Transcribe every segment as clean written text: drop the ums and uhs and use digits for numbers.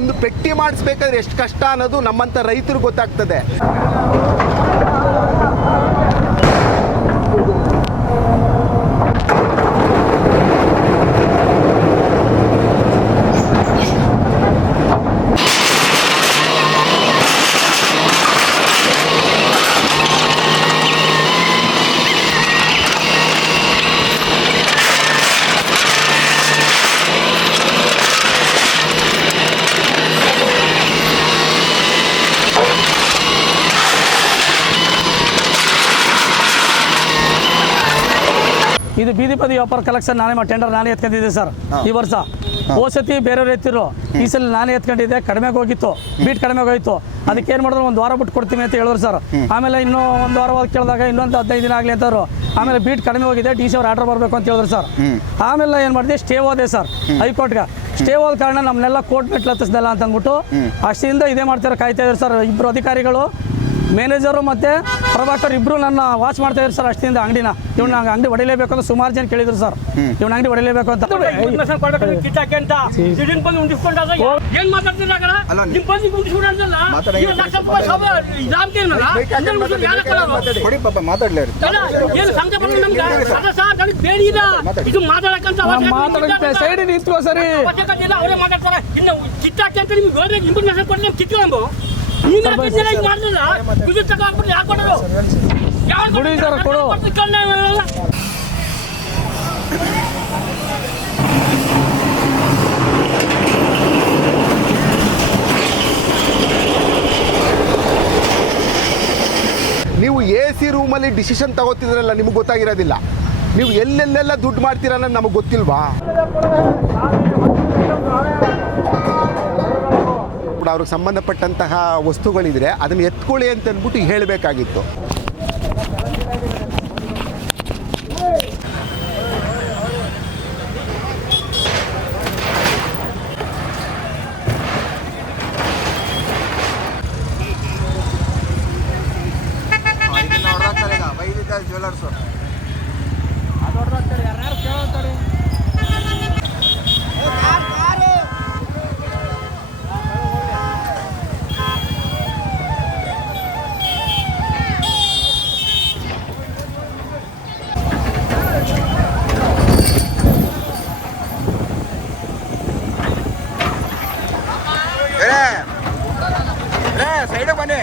ಒಂದು ಪೆಟ್ಟಿ ಮಾಡಿಸ್ಬೇಕಾದ್ರೆ ಎಷ್ಟು ಕಷ್ಟ ಅನ್ನೋದು ನಮ್ಮಂಥ ರೈತರು ಗೊತ್ತಾಗ್ತದೆ. ಇದು ಬೀದಿ ಬದಿ ವ್ಯಾಪಾರ ಕಲೆಕ್ಷನ್ ಟೆಂಡರ್ ನಾನೇ ಎತ್ಕೊಂಡಿದ್ದೆ ಸರ್ ಈ ವರ್ಷ. ಹೋಸತಿ ಬೇರೆಯವ್ರು ಎತ್ತಿರು, ಈ ಸಲ ನಾನೇ ಎತ್ಕೊಂಡಿದ್ದೆ. ಕಡಿಮೆಗೆ ಹೋಗಿತ್ತು, ಬೀಟ್ ಕಡಿಮೆಗೆ ಹೋಗಿತ್ತು. ಅದಕ್ಕೆ ಏನು ಮಾಡಿದ್ರು, ಒಂದು ವಾರ ಬಿಟ್ಟು ಕೊಡ್ತೀವಿ ಅಂತ ಹೇಳಿದ್ರು ಸರ್. ಆಮೇಲೆ ಇನ್ನೂ ಒಂದು ವಾರ ಕೇಳಿದಾಗ ಇನ್ನೊಂದು 15 ದಿನ ಆಗಲಿ ಅಂತವ್ರು. ಆಮೇಲೆ ಬೀಟ್ ಕಡಿಮೆ ಹೋಗಿದೆ, DC ಅವ್ರು ಆರ್ಡರ್ ಬರಬೇಕು ಅಂತ ಹೇಳಿದ್ರು ಸರ್. ಆಮೇಲೆ ಏನು ಮಾಡಿದೆ, ಸ್ಟೇ ಹೋದೆ ಸರ್ ಹೈಕೋರ್ಟ್ಗೆ. ಸ್ಟೇ ಹೋದ ಕಾರಣ ನಮ್ಮನ್ನೆಲ್ಲ ಕೋರ್ಟ್ ಮೆಟ್ಲು ಹತ್ತಿಸ್ದಲ್ಲ ಅಂತ ಅಂದ್ಬಿಟ್ಟು ಅಷ್ಟಿಂದ ಇದೇ ಮಾಡ್ತಾರೆ, ಕಾಯ್ತಾ ಇದ್ರು ಸರ್. ಇಬ್ಬರು ಅಧಿಕಾರಿಗಳು, ಮ್ಯಾನೇಜರು ಮತ್ತು ಪ್ರಭಾಕರ್ ಇಬ್ಬರು ನನ್ನ ವಾಚ್ ಮಾಡ್ತಾ ಇದ್ರು ಸರ್ ಅಷ್ಟಿಂದ ಅಂಗಡಿನ. ಇವ್ನ ಅಂಗಡಿ ಹೊಡಿಲೇಬೇಕು ಅಂತ ಸುಮಾರು ಜನ ಕೇಳಿದ್ರು ಸರ್, ಇವ್ನ ಅಂಗಡಿ ಹೊಡಿಲೇಬೇಕು ಅಂತ. ಸೈಡ್ ನಿಂತು ಸರಿ ಕೊಡು. ನೀವು AC ರೂಮಲ್ಲಿ ಡಿಸಿಷನ್ ತಗೋತಿದ್ರಲ್ಲ, ನಿಮಗೆ ಗೊತ್ತಾಗಿರೋದಿಲ್ಲ. ನೀವು ಎಲ್ಲೆಲ್ಲೆಲ್ಲ ದುಡ್ಡು ಮಾಡ್ತೀರ ಅನ್ನೋದು ನಮಗೆ ಗೊತ್ತಿಲ್ವಾ? ಅವ್ರಿಗೆ ಸಂಬಂಧಪಟ್ಟಂತಹ ವಸ್ತುಗಳಿದ್ರೆ ಅದನ್ನು ಎತ್ಕೊಳ್ಳಿ ಅಂತ ಅಂದ್ಬಿಟ್ಟು ಹೇಳಬೇಕಾಗಿತ್ತು. ಸೈಡ್ ಬನ್ನಿ.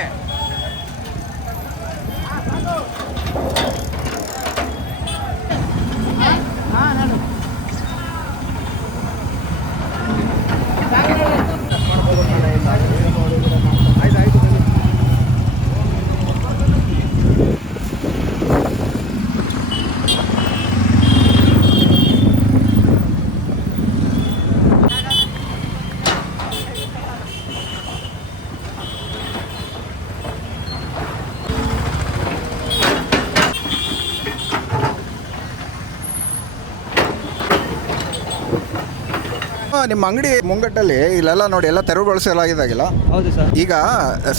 ನಿಮ್ಮ ಅಂಗಡಿ ಮುಂಗಟ್ಟಲ್ಲಿ ಇಲ್ಲೆಲ್ಲ ನೋಡಿ ಎಲ್ಲ ತೆರವುಗೊಳಿಸಲಾಗಿದ್ದಾಗಿಲ್ಲ? ಹೌದು ಸರ್. ಈಗ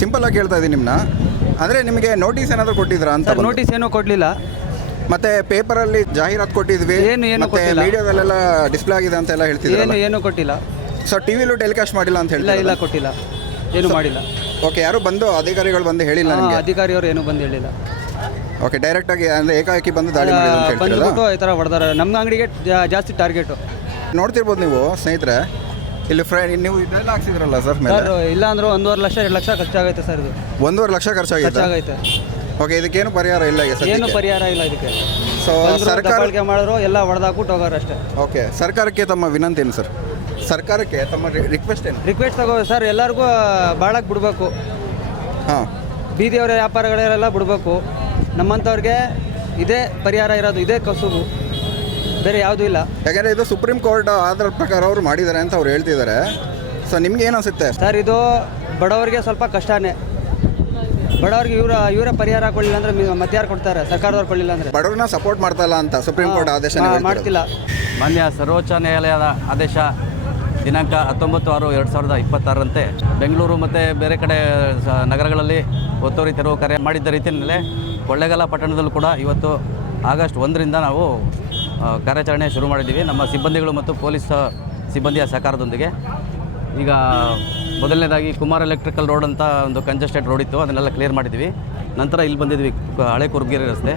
ಸಿಂಪಲ್ ಆಗಿ ಕೇಳ್ತಾ ಇದ್ದೀನಿ ನಿಮ್ಮನ್ನ, ಅಂದರೆ ನಿಮಗೆ ನೋಟಿಸ್ ಏನಾದರೂ ಕೊಟ್ಟಿದ್ರಾ ಅಂತ? ನೋಟಿಸ್ ಏನೂ ಕೊಡಲಿಲ್ಲ. ಮತ್ತೆ ಪೇಪರಲ್ಲಿ ಜಾಹೀರಾತು ಕೊಟ್ಟಿದ್ವಿ, ಮತ್ತೆ ಮೀಡಿಯಾದಲ್ಲೆಲ್ಲ ಡಿಸ್ಪ್ಲೇ ಆಗಿದೆ ಅಂತ ಎಲ್ಲ ಹೇಳ್ತಿದ್ರು. ಏನೂ ಕೊಟ್ಟಿಲ್ಲ. ಸೊ ಟಿವಿಲೂ ಟೆಲಿಕಾಸ್ಟ್ ಮಾಡಿಲ್ಲ ಅಂತ ಹೇಳ್ತಿಲ್ಲ? ಇಲ್ಲ, ಕೊಟ್ಟಿಲ್ಲ, ಏನು ಮಾಡಿಲ್ಲ. ಓಕೆ, ಯಾರು ಬಂದು ಅಧಿಕಾರಿಗಳು ಬಂದು ಹೇಳಿಲ್ಲ ನಿಮಗೆ? ಅಧಿಕಾರಿಯವರು ಏನೂ ಬಂದು ಹೇಳಿಲ್ಲ. ಓಕೆ, ಡೈರೆಕ್ಟಾಗಿ ಅಂದರೆ ಏಕಾಏಕಿ ಬಂದು ದಾಳಿ ಮಾಡಿದ್ರು ಅಂತ ಬಂದ್ಬಿಟ್ಟು ಈ ಥರ ಹೊಡೆದಾರೆ. ನಮ್ಮ ಅಂಗಡಿಗೆ ಜಾಸ್ತಿ ಟಾರ್ಗೆಟು. ನೋಡ್ತಿರ್ಬೋದು ನೀವು ಸ್ನೇಹಿತರೆ, ಇಲ್ಲಿ ನೀವು ಇದೆಲ್ಲ ಹಾಕ್ಸಿದ್ರಲ್ಲ ಸರ್ ಮೇಲೆ? ಇಲ್ಲ ಅಂದ್ರೆ 1.5 ಲಕ್ಷ 2 ಲಕ್ಷ ಖರ್ಚಾಗೈತೆ ಸರ್. ಇದು 1.5 ಲಕ್ಷ ಖರ್ಚಾಗೈತೆ. ಓಕೆ, ಇದಕ್ಕೇನು ಪರಿಹಾರ ಇಲ್ಲ? ಏನು ಪರಿಹಾರ ಇಲ್ಲ ಇದಕ್ಕೆ. ಸೊ ಸರ್ಕಾರ ಮಾಡಿದ್ರು ಎಲ್ಲ ಹೊಡೆದಾಕ್ಬಿಟ್ಟು ಹೋಗೋರು ಅಷ್ಟೇ. ಓಕೆ, ಸರ್ಕಾರಕ್ಕೆ ತಮ್ಮ ವಿನಂತಿ ಏನು ಸರ್? ಸರ್ಕಾರಕ್ಕೆ ತಮ್ಮ ರಿಕ್ವೆಸ್ಟ್ ಏನು? ರಿಕ್ವೆಸ್ಟ್ ತಗೋ ಸರ್, ಎಲ್ಲರಿಗೂ ಬಾಳಕ್ಕೆ ಬಿಡಬೇಕು. ಹಾಂ, ಬೀದಿಯವರ ವ್ಯಾಪಾರಗಳೆಲ್ಲ ಬಿಡಬೇಕು. ನಮ್ಮಂಥವ್ರಿಗೆ ಇದೇ ಪರಿಹಾರ ಇರೋದು, ಇದೇ ಕಸುಬು, ಬೇರೆ ಯಾವುದೂ ಇಲ್ಲ. ಯಾಕಂದರೆ ಇದು ಸುಪ್ರೀಂ ಕೋರ್ಟ್ ಆಧಾರ ಪ್ರಕಾರ ಅವರು ಮಾಡಿದ್ದಾರೆ ಅಂತ ಅವ್ರು ಹೇಳ್ತಿದ್ದಾರೆ. ಸೊ ನಿಮ್ಗೆ ಏನು ಅನಿಸುತ್ತೆ ಸರ್? ಇದು ಬಡವರಿಗೆ ಸ್ವಲ್ಪ ಕಷ್ಟನೇ. ಬಡವರಿಗೆ ಇವರ ಪರಿಹಾರ ಕೊಡಲಿಲ್ಲ ಅಂದರೆ ಮತ್ತೆ ಯಾರು ಕೊಡ್ತಾರೆ? ಸರ್ಕಾರದವ್ರು ಕೊಡಲಿಲ್ಲ ಅಂದರೆ. ಬಡವ್ರನ್ನ ಸಪೋರ್ಟ್ ಮಾಡ್ತಾ ಇಲ್ಲ ಅಂತ ಸುಪ್ರೀಂ ಕೋರ್ಟ್ ಆದೇಶ ಮಾಡ್ತಿಲ್ಲ. ಮಾನ್ಯ ಸರ್ವೋಚ್ಚ ನ್ಯಾಯಾಲಯದ ಆದೇಶ ದಿನಾಂಕ 19/6/2026ರಂತೆ ಬೆಂಗಳೂರು ಮತ್ತು ಬೇರೆ ಕಡೆ ನಗರಗಳಲ್ಲಿ ಒತ್ತುವರಿ ತೆರವು ಕಾರ್ಯ ಮಾಡಿದ್ದ ರೀತಿಯಲ್ಲೇ ಕೊಳ್ಳೇಗಾಲ ಪಟ್ಟಣದಲ್ಲೂ ಕೂಡ ಇವತ್ತು ಆಗಸ್ಟ್ 1ರಿಂದ ನಾವು ಕಾರ್ಯಾಚರಣೆ ಶುರು ಮಾಡಿದ್ದೀವಿ ನಮ್ಮ ಸಿಬ್ಬಂದಿಗಳು ಮತ್ತು ಪೊಲೀಸ್ ಸಿಬ್ಬಂದಿಯ ಸಹಕಾರದೊಂದಿಗೆ. ಈಗ ಮೊದಲನೇದಾಗಿ ಕುಮಾರ್ ಎಲೆಕ್ಟ್ರಿಕಲ್ ರೋಡ್ ಅಂತ ಒಂದು ಕಂಜೆಸ್ಟೆಡ್ ರೋಡ್ ಇತ್ತು, ಅದನ್ನೆಲ್ಲ ಕ್ಲಿಯರ್ ಮಾಡಿದ್ವಿ. ನಂತರ ಇಲ್ಲಿ ಬಂದಿದ್ವಿ ಹಳೆ ಕುರುಬಗೆರೆ ರಸ್ತೆ.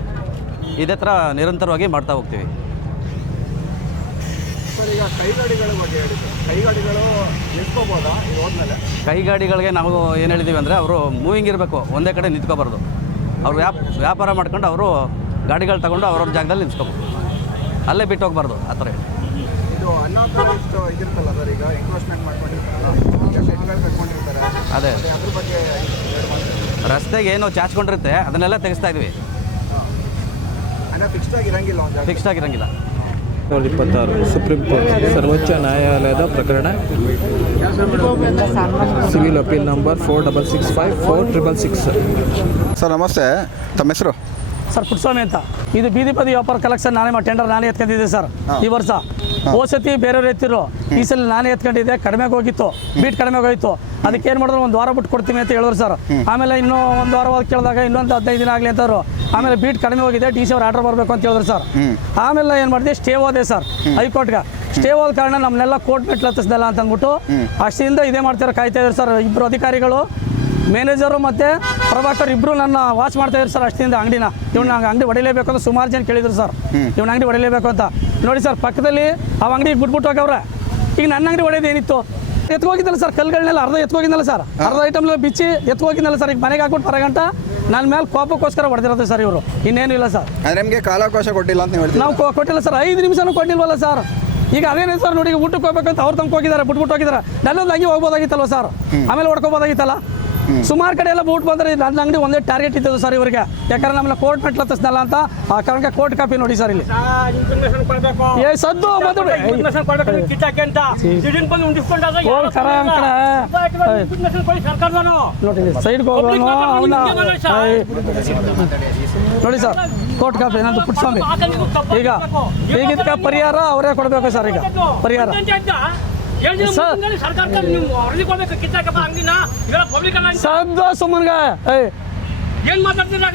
ಇದೇ ಥರ ನಿರಂತರವಾಗಿ ಮಾಡ್ತಾ ಹೋಗ್ತೀವಿ. ಈಗ ಕೈಗಾಡಿಗಳ ಬಗ್ಗೆ ಹೇಳಿದ್ರು, ಕೈಗಾಡಿಗಳು ನಿಂತ್ಕೋಬೋದಾ ಇದು ಹೋದ್ಮೇಲೆ? ಕೈಗಾಡಿಗಳಿಗೆ ನಾವು ಏನು ಹೇಳಿದ್ದೀವಿ ಅಂದರೆ ಅವರು ಮೂವಿಂಗ್ ಇರಬೇಕು, ಒಂದೇ ಕಡೆ ನಿಂತ್ಕೋಬಾರ್ದು. ಅವ್ರು ವ್ಯಾಪಾರ ಮಾಡ್ಕೊಂಡು ಅವರು ಗಾಡಿಗಳು ತಗೊಂಡು ಅವ್ರವ್ರ ಜಾಗದಲ್ಲಿ ನಿಂತ್ಕೋಬೇಕು, ಅಲ್ಲೇ ಬಿಟ್ಟು ಹೋಗ್ಬಾರ್ದು ಆ ಥರ. ಇದು ಅನ್ಆಥರೈಸ್ಡ್ ಇದಿರ್ತಲ್ಲ ಸರ್, ಈಗ ಎನ್ಕ್ರೋಚ್ಮೆಂಟ್ ಮಾಡ್ಕೊಂಡಿರ್ತಾರೆ, ಕಟ್ಕೊಂಡಿರ್ತಾರೆ, ಅದೇ ಅದ್ರ ಬಗ್ಗೆ ರಸ್ತೆಗೆ ಏನೋ ಚಾಚ್ಕೊಂಡಿರುತ್ತೆ ಅದನ್ನೆಲ್ಲ ತೆಗೆಸ್ತಾ ಇದ್ವಿ. ಫಿಕ್ಸ್ಡ್ ಆಗಿರಂಗಿಲ್ಲ, ಒಂದು ಫಿಕ್ಸ್ಡ್ ಆಗಿರಂಗಿಲ್ಲ. 2026 ಸುಪ್ರೀಂ ಕೋರ್ಟ್ ಸರ್ವೋಚ್ಚ ನ್ಯಾಯಾಲಯದ ಪ್ರಕರಣ ಸಿವಿಲ್ ಅಪೀಲ್ ನಂಬರ್ 4665 ಸರ್ ನಮಸ್ತೆ, ತಮ್ಮ ಹೆಸರು? ಸರ್ ಪುಟ್ಸ್ವಾಮಿ ಅಂತ. ಇದು ಬೀದಿ ಬದಿ ವ್ಯಾಪಾರ ಕಲೆಕ್ಷನ್ ಟೆಂಡರ್ ನಾನೇ ಎತ್ಕೊಂಡಿದ್ದೆ ಸರ್ ಈ ವರ್ಷ. ಹೋಸತಿ ಬೇರೆಯವ್ರು ಎತ್ತಿರು, ಈ ಸಲ ನಾನೇ ಎತ್ಕೊಂಡಿದ್ದೆ. ಕಡಿಮೆಗೆ ಹೋಗಿತ್ತು, ಬೀಟ್ ಕಡಿಮೆಗೆ ಹೋಗಿತ್ತು. ಅದಕ್ಕೆ ಏನು ಮಾಡಿದ್ರು, ಒಂದು ವಾರ ಬಿಟ್ಟು ಕೊಡ್ತೀನಿ ಅಂತ ಹೇಳಿದ್ರು ಸರ್. ಆಮೇಲೆ ಇನ್ನೂ ಒಂದು ವಾರ ಕೇಳಿದಾಗ ಇನ್ನೊಂದು 15 ದಿನ ಆಗಲಿ ಅಂತವ್ರು. ಆಮೇಲೆ ಬೀಟ್ ಕಡಿಮೆ ಹೋಗಿದೆ, ಡಿ ಸಿ ಅವ್ರು ಆರ್ಡರ್ ಬರಬೇಕು ಅಂತ ಹೇಳಿದ್ರು ಸರ್. ಆಮೇಲೆ ಏನು ಮಾಡಿದೆ, ಸ್ಟೇ ಹೋದೆ ಸರ್ ಹೈಕೋರ್ಟ್ಗೆ. ಸ್ಟೇ ಹೋದ ಕಾರಣ ನಮ್ಮನ್ನೆಲ್ಲ ಕೋರ್ಟ್ ಮೆಟ್ಲು ಹತ್ತಿಸ್ದಲ್ಲ ಅಂತ ಅಂದ್ಬಿಟ್ಟು ಅಷ್ಟಿಂದ ಇದೇ ಮಾಡ್ತಾರೆ, ಕಾಯ್ತಾ ಇದ್ರು ಸರ್. ಇಬ್ಬರು ಅಧಿಕಾರಿಗಳು, ಮ್ಯಾನೇಜರು ಮತ್ತು ಪ್ರಭಾಕರ್ ಇಬ್ಬರು ನನ್ನ ವಾಚ್ ಮಾಡ್ತಾ ಇದ್ರು ಸರ್ ಅಷ್ಟಿಂದ ಅಂಗಡಿನ. ಇವ್ನ ಅಂಗಡಿ ಹೊಡಿಲೇಬೇಕು ಅಂತ ಸುಮಾರು ಜನ ಕೇಳಿದ್ರು ಸರ್, ಇವ್ನ ಅಂಗಡಿ ಹೊಡಿಲೇಬೇಕು ಅಂತ. ನೋಡಿ ಸರ್, ಪಕ್ಕದಲ್ಲಿ ಆ ಅಂಗಡಿಗೆ ಬಿಟ್ಬಿಟ್ಟು ಹೋಗವ್ರೆ. ಈಗ ನನ್ನ ಅಂಗಡಿ ಹೊಡೆಯೋದು ಏನಿತ್ತು? ಎತ್ಕೋಗಿದ್ದಲ್ಲ ಸರ್, ಕಲ್ಗಳನ್ನೆಲ್ಲ ಅರ್ಧ ಎತ್ಕೋಗಿದ್ದಲ್ಲ ಸರ್, ಅರ್ಧ ಐಟಮ್ನೆಲ್ಲ ಬಿಚ್ಚಿ ಎತ್ಕೋಗಿದ್ದಲ್ಲ ಸರ್. ಈಗ ಮನೆಗೆ ಹಾಕ್ಬಿಟ್ಟು ಬರಗಂಟ ನನ್ನ ಮೇಲೆ ಕೋಪಕ್ಕೋಸ್ಕರ ಹೊಡೆದಿರೋದು ಸರ್ ಇವರು, ಇನ್ನೇನು ಇಲ್ಲ ಸರ್. ನಿಮಗೆ ಕಾಲಾವಕಾಶ ಕೊಟ್ಟಿಲ್ಲ ಅಂತ ನೀವು ಹೇಳ್ತೀವಿ? ನಾವು ಕೊಟ್ಟಿಲ್ಲ ಸರ್, 5 ನಿಮಿಷನೂ ಕೊಟ್ಟಿಲ್ವಲ್ಲ ಸರ್. ಈಗ ಅದೇನೇ ಸರ್, ನೋಡಿ ಊಟಕ್ಕೆ ಹೋಗ್ಬೇಕಂತ ಅವ್ರು ತಮ್ಗೆ ಹೋಗಿದ್ದಾರೆ, ಬಿಟ್ಬಿಟ್ಟು ಹೋಗಿದ್ದಾರೆ. ನನ್ನೊಂದು ಹಂಗೆ ಹೋಗ್ಬೋದಾಗಿತ್ತಲ್ವ ಸರ್, ಆಮೇಲೆ ಹೊಡ್ಕೋಬೋದಾಗಿತ್ತಲ್ಲ. ಸುಮಾರು ಕಡೆ ಎಲ್ಲ ಬಿಟ್ಟು ಬಂದರೆ ನನ್ನ ಅಂಗಡಿ ಒಂದೇ ಟಾರ್ಗೆಟ್ ಇದ್ದದು ಸರ್ ಇವರಿಗೆ. ಯಾಕಂದ್ರೆ ನಮ್ಮನ್ನ ಕೋರ್ಟ್ ಮೆಟ್ಲು ಹತ್ತಿಸ್ನಲ್ಲ ಅಂತ ಆ ಕಾರಣಕ್ಕೆ ಕೋರ್ಟ್ ಕಾಪಿ ನೋಡಿ ಸರ್ ಇಲ್ಲಿ. ಸದ್ದು ಸೈಡ್ಗೆ ಹೋಗೋನು ಅವನ ನೋಡಿ ಸರ್, ಕೋರ್ಟ್ ಕಾಪಿ ನಂದು ಪುಟ್ಸ್ವಾಮಿ. ಈಗ ಇದಕ್ಕೆ ಪರಿಹಾರ ಅವರೇ ಕೊಡಬೇಕು ಸರ್. ಈಗ ಪರಿಹಾರ ಸದ್ದು ಸುಮ್ಮನ್ಗ ಏನ್ ಮಾತಾಡ್ತಿಲ್ಲ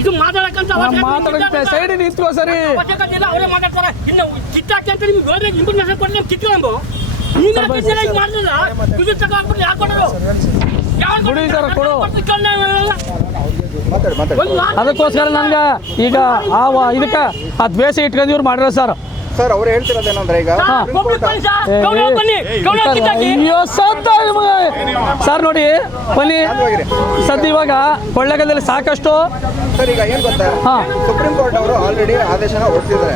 ಇದು ಮಾತಾಡಕ್ಕೆ ಸೈಡ್ ನಿಂತ್ಕೋ ಸರಿ. ಅವರೇ ಮಾತಾಡ್ತಾರೆ. ಇನ್ನು ಕಿತ್ತಾಕಿ ಅಂತ ನಿಮ್ಗೆ ಹೋದ್ರೆ ಇನ್ಫಾರ್ಮೇಶನ್ ಕೊಟ್ಟು ನಮ್ಗೆ ಕಿತ್ಕೊಂಡು ನೀನು ಮಾಡಿಲ್ಲ ಇದು ತಗೊಂಡ್ಬಿಟ್ಟು ಯಾಕೆ ಕೊಡೋರು? ಬಿಡಿ ಸರ್, ಕೊಡು. ಅದಕ್ಕೋಸ್ಕರ ನನಗೆ ಈಗ ಇದಕ್ಕೆ ಆ ದ್ವೇಷ ಇಟ್ಕೊಂಡು ಇವ್ರು ಮಾಡಿರೋ ಸರ್. ಸರ್ ಅವ್ರು ಹೇಳ್ತಿರೋದೇನಂದ್ರೆ ಈಗ ಅಯ್ಯೋ ಸದ್ದ ಸರ್ ನೋಡಿ ಬನ್ನಿ ಸದ್ಯ ಇವಾಗ ಕೊಳ್ಳೇಗಾಲದಲ್ಲಿ ಸಾಕಷ್ಟು. ಸರ್ ಈಗ ಏನ್ ಗೊತ್ತಾ, ಸುಪ್ರೀಂ ಕೋರ್ಟ್ ಅವರು ಆಲ್ರೆಡಿ ಆದೇಶನ ಹೊರಡಿಸಿದ್ದಾರೆ,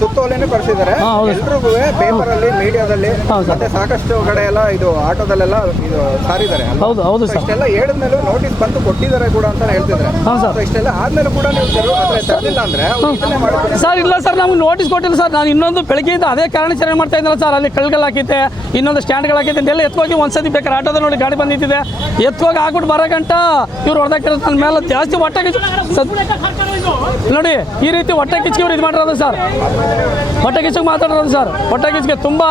ಸುತ್ತೋಲೆನೂ ಕಳಿಸಿದ್ದಾರೆ ಎಲ್ರಿಗೂ. ಪೇಪರ್ ಅಲ್ಲಿ, ಮೀಡಿಯಾದಲ್ಲಿ ಮತ್ತೆ ಸಾಕಷ್ಟು ಕಡೆ ಎಲ್ಲ ಇದು ಆಟೋದಲ್ಲೆಲ್ಲ ಇದು ಸಾರಿದ್ದಾರೆ. ಹೌದು ಹೌದು ಸರ್. ಇಷ್ಟೆಲ್ಲ ಹೇಳಿದ್ಮೇಲೆ ನೋಟಿಸ್ ಬಂದು ಕೊಟ್ಟಿದ್ದಾರೆ ಕೂಡ ಅಂತ ಹೇಳ್ತಿದ್ದಾರೆ. ಇಷ್ಟೆಲ್ಲ ಆದ್ಮೇಲೆ ಕೂಡ ನೀವು ತರಲಿಲ್ಲ ಅಂದ್ರೆ ಸರ್ ಇಲ್ಲ ಸರ್, ನಮ್ಗೆ ನೋಟಿಸ್ ಕೊಟ್ಟಿಲ್ಲ ಸರ್. ನಾನು ಇನ್ನೊಂದು ಬೆಳಗ್ಗೆಯಿಂದ ಅದೇ ಕಾರ್ಯಾಚರಣೆ ಮಾಡ್ತಾ ಇದ್ದಲ್ಲ ಸರ್. ಅಲ್ಲಿ ಕಳ್ಗಳು ಹಾಕಿದ್ದೆ, ಇನ್ನೊಂದು ಸ್ಟ್ಯಾಂಡ್ಗಳು ಹಾಕಿದ್ದೆ, ಎಲ್ಲ ಎತ್ಕೋಗಿ ಒಂದ್ಸತಿ ಬೇಕಾದ್ರೆ ಆಟೋದ ನೋಡಿ ಗಾಡಿ ಬಂದಿದ್ದಿದೆ, ಎತ್ಕೋಗಿ ಹಾಕ್ಬಿಟ್ಟು ಬರೋ ಗಂಟ ಇವ್ರು ಹೊಡೆದಾಕಿರೋದು ನನ್ನ ಮೇಲೆ ಜಾಸ್ತಿ ಹೊಟ್ಟೆ ಕಿಚ್ಚು ನೋಡಿ. ಈ ರೀತಿ ಹೊಟ್ಟೆ ಕಿಚ್ಚಿಗೆ ಇವ್ರು ಇದು ಮಾಡಿರೋದು ಸರ್, ಹೊಟ್ಟೆ ಕಿಚ್ಚಿಗೆ ಮಾತಾಡೋದು ಸರ್. ಹೊಟ್ಟೆ ಕಿಚ್ಚಿಗೆ ತುಂಬ.